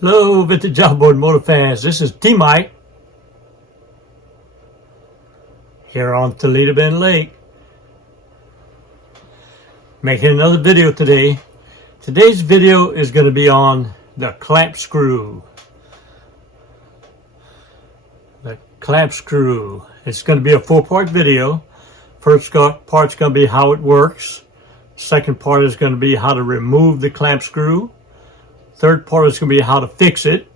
Hello, Vintage Outboard Motor fans. This is T-Mike here on Toledo Bend Lake, making another video today. Today's video is going to be on the clamp screw. The clamp screw. It's going to be a 4-part video. First part's going to be how it works. Second part is going to be how to remove the clamp screw. Third part is going to be how to fix it.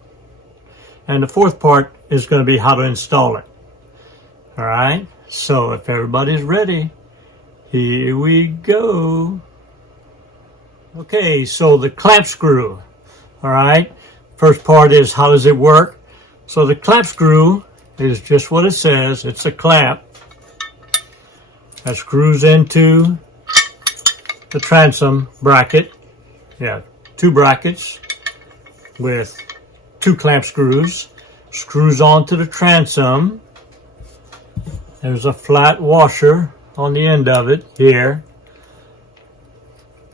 And the fourth part is going to be how to install it. All right, so if everybody's ready, here we go. Okay, so the clamp screw. All right, first part is how does it work? So the clamp screw is just what it says. It's a clamp that screws into the transom bracket. Yeah, 2 brackets with 2 clamp screws. Screws onto the transom. There's a flat washer on the end of it here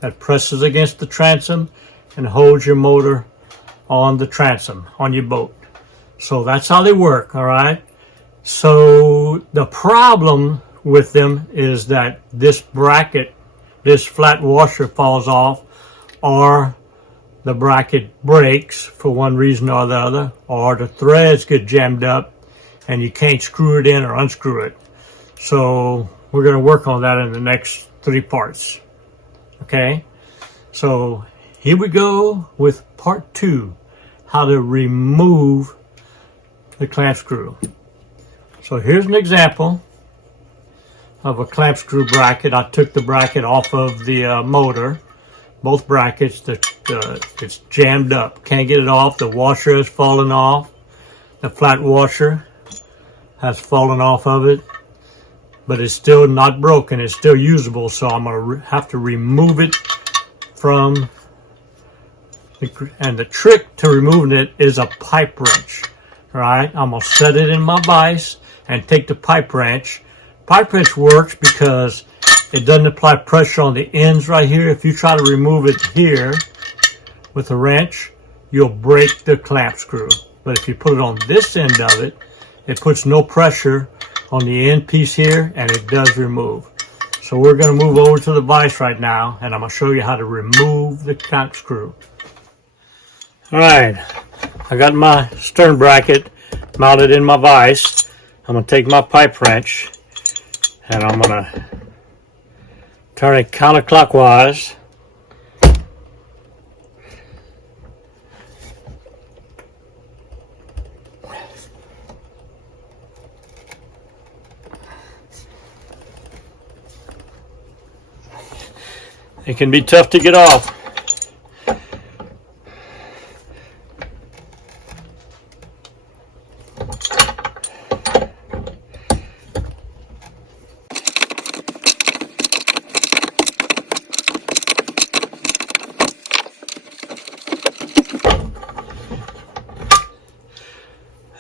that presses against the transom and holds your motor on the transom on your boat. So that's how they work, all right? So the problem with them is that this bracket, this flat washer falls off, or the bracket breaks for one reason or the other, or the threads get jammed up and you can't screw it in or unscrew it. So we're going to work on that in the next 3 parts. Okay, so here we go with part 2, how to remove the clamp screw. So here's an example of a clamp screw bracket. I took the bracket off of the motor. Both brackets, it's jammed up. Can't get it off. The washer has fallen off. The flat washer has fallen off of it, but it's still not broken. It's still usable, so I'm going to have to remove it from and the trick to removing it is a pipe wrench. All right, I'm going to set it in my vise and take the pipe wrench. Pipe wrench works because it doesn't apply pressure on the ends right here. If you try to remove it here with a wrench, you'll break the clamp screw. But if you put it on this end of it, it puts no pressure on the end piece here, and it does remove. So we're going to move over to the vise right now, and I'm going to show you how to remove the clamp screw. All right, I got my stern bracket mounted in my vise. I'm going to take my pipe wrench, and I'm going to turn it counterclockwise. It can be tough to get off.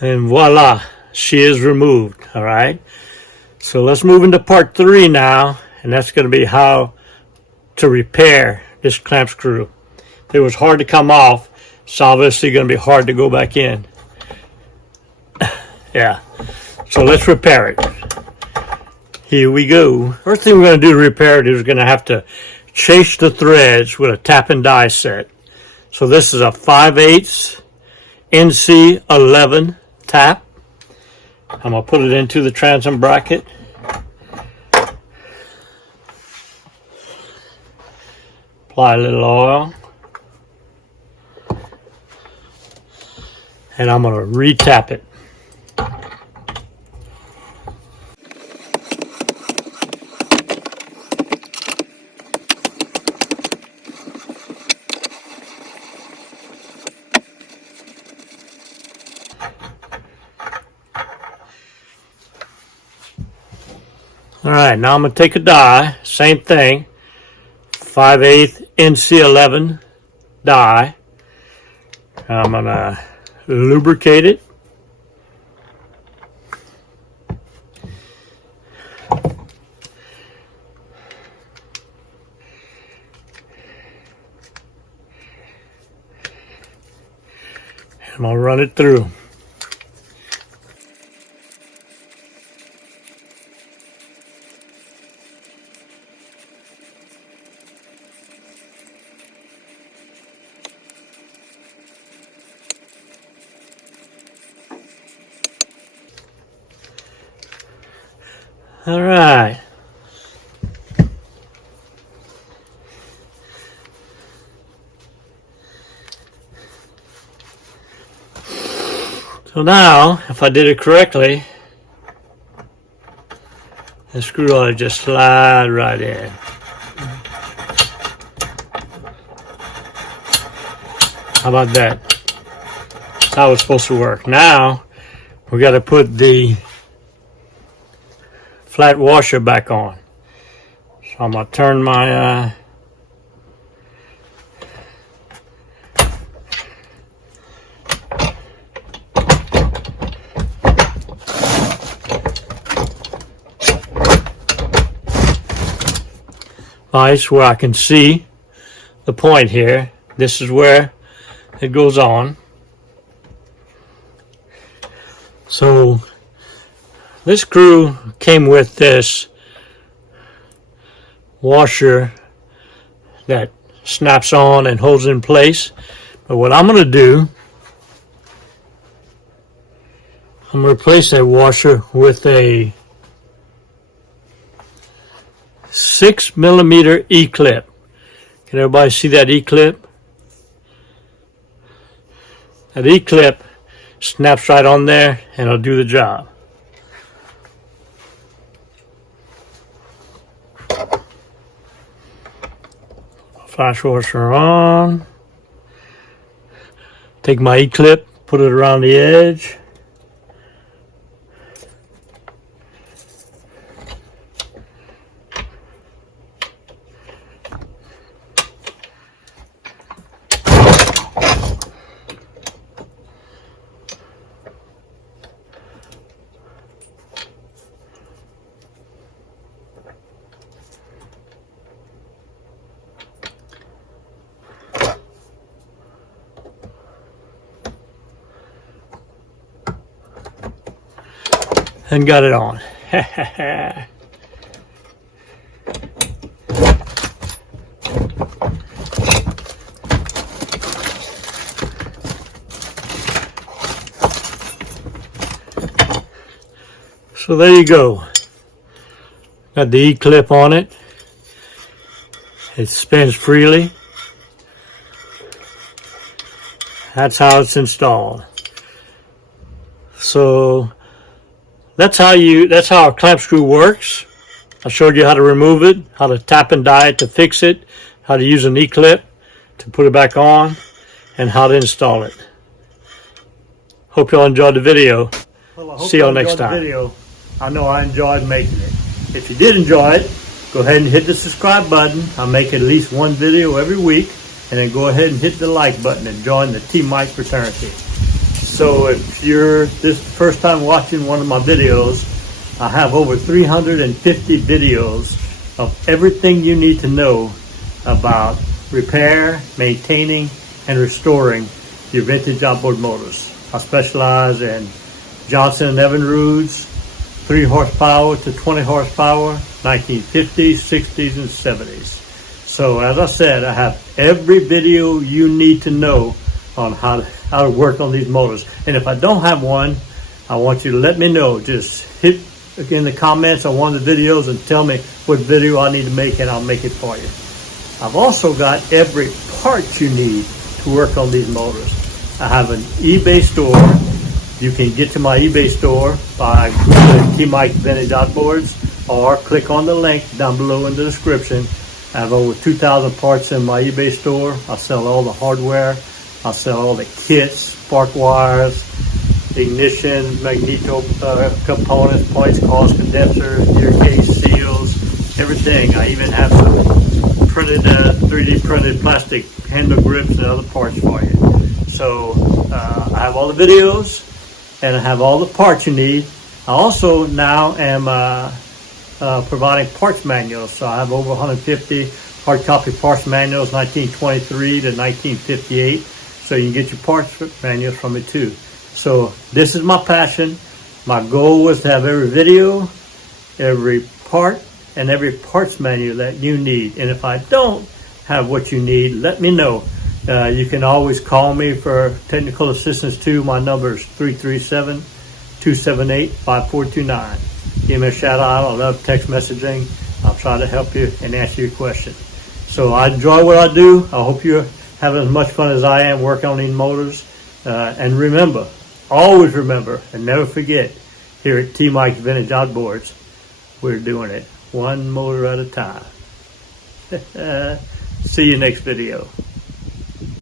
And voila, she is removed. All right, so let's move into part 3 now, and that's going to be how to repair this clamp screw. It was hard to come off, so obviously going to be hard to go back in. Yeah, so let's repair it. Here we go. First thing we're going to do to repair it is we're going to have to chase the threads with a tap and die set. So this is a 5/8 NC11 tap. I'm going to put it into the transom bracket. Apply a little oil. And I'm going to re-tap it. All right, now I'm going to take a die, same thing, 5/8 NC11 die. I'm going to lubricate it. and I'll run it through. All right. So now, if I did it correctly, the screw ought to just slide right in. How about that? That's how it's supposed to work. Now, we got to put the flat washer back on. So I'm going to turn my vise where I can see the point here. This is where it goes on. So this screw came with this washer that snaps on and holds it in place. But what I'm going to do, I'm going to replace that washer with a 6mm E-clip. Can everybody see that E-clip? That E-clip snaps right on there and it'll do the job. Flash washer on. Take my E-clip, put it around the edge. And got it on. So there you go. Got the E-clip on it. It spins freely. That's how it's installed. So that's how a clamp screw works. I showed you how to remove it, how to tap and die it to fix it, how to use an E-clip to put it back on, and how to install it. Hope y'all enjoyed the video. Well, see y'all next time. I know I enjoyed making it. If you did enjoy it, go ahead and hit the subscribe button. I make at least one video every week. And then go ahead and hit the like button and join the T-Mike fraternity. So if you're this first time watching one of my videos, I have over 350 videos of everything you need to know about repair, maintaining, and restoring your vintage outboard motors. I specialize in Johnson & Evinrude's 3 horsepower to 20 horsepower, 1950s, 60s, and 70s. So as I said, I have every video you need to know on how to work on these motors. And if I don't have one, I want you to let me know. Just hit in the comments on one of the videos and tell me what video I need to make, and I'll make it for you. I've also got every part you need to work on these motors. I have an eBay store. You can get to my eBay store by Googling T-Mike Vintage Outboards, or click on the link down below in the description. I have over 2,000 parts in my eBay store. I sell all the hardware. I sell all the kits, spark wires, ignition, magneto components, points, coils, condensers, gear case, seals, everything. I even have some printed, 3D printed plastic handle grips and other parts for you. So I have all the videos and I have all the parts you need. I also now am providing parts manuals. So I have over 150 hard copy parts manuals, 1923 to 1958. so you can get your parts manuals from me too. So this is my passion. My goal was to have every video, every part, and every parts manual that you need. And if I don't have what you need, let me know. You can always call me for technical assistance too. My number is 337-278-5429. Give me a shout out. I love text messaging. I'll try to help you and answer your question. So I enjoy what I do. I hope you're having as much fun as I am working on these motors. And remember, always remember, and never forget, here at T. Mike's Vintage Outboards, we're doing it one motor at a time. See you next video.